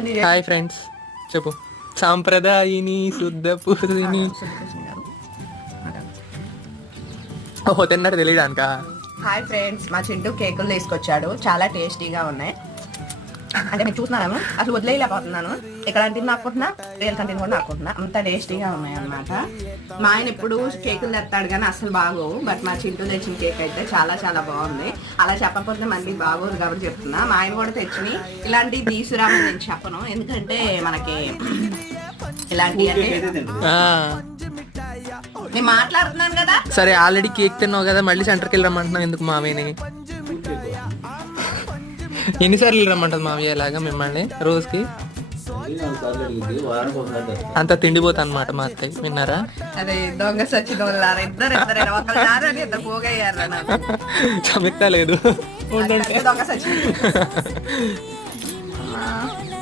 Hi friends చెప్పు. సాంప్రదాయిని శుద్ధ పూర్ణిని. ఓహో తిన్నట్టు తెలియడానికా. హాయ్ ఫ్రెండ్స్, మా చింటూ కేకులు తీసుకొచ్చాడు, చాలా టేస్టీగా ఉన్నాయి. అంటే నేను చూస్తున్నాను, అసలు వదిలేయలేకపోతున్నాను. ఎక్కడ తిని ఆకుంటున్నా, రియల్ కంటిని కూడా ఆకుంటున్నా, అంత టేస్టీగా ఉన్నాయి అన్నమాట. మా ఆయన ఎప్పుడు కేకులు తెస్తాడు కానీ అసలు బాగోవు, బట్ మా చింటూ తెచ్చిన కేక్ అయితే చాలా చాలా బాగుంది. అలా చెప్పకపోతే మళ్ళీ బాగోదు కాబట్టి చెప్తున్నా. మా ఆయన కూడా తెచ్చి ఇలాంటివి తీసుకురామని నేను చెప్పను, ఎందుకంటే మనకి ఇలాంటివి నేను మాట్లాడుతున్నాను కదా. సరే ఆల్రెడీ కేక్ తిన్నావు కదా, మళ్ళీ సెంటర్కి వెళ్ళి రమ్మంటున్నావు ఎందుకు మామయ్యని? ఎన్నిసార్లు రమ్మంటుంది మామయ్య ఇలాగా మిమ్మల్ని రోజుకి? అంత తిండిపోతా అనమాట మా అత్తయ్య, విన్నారా? అదే దొంగ సచ్చిన వాళ్ళారా ఇద్దరు పోగయ్యారా. చమిక్తా లేదు దొంగ సచ్చి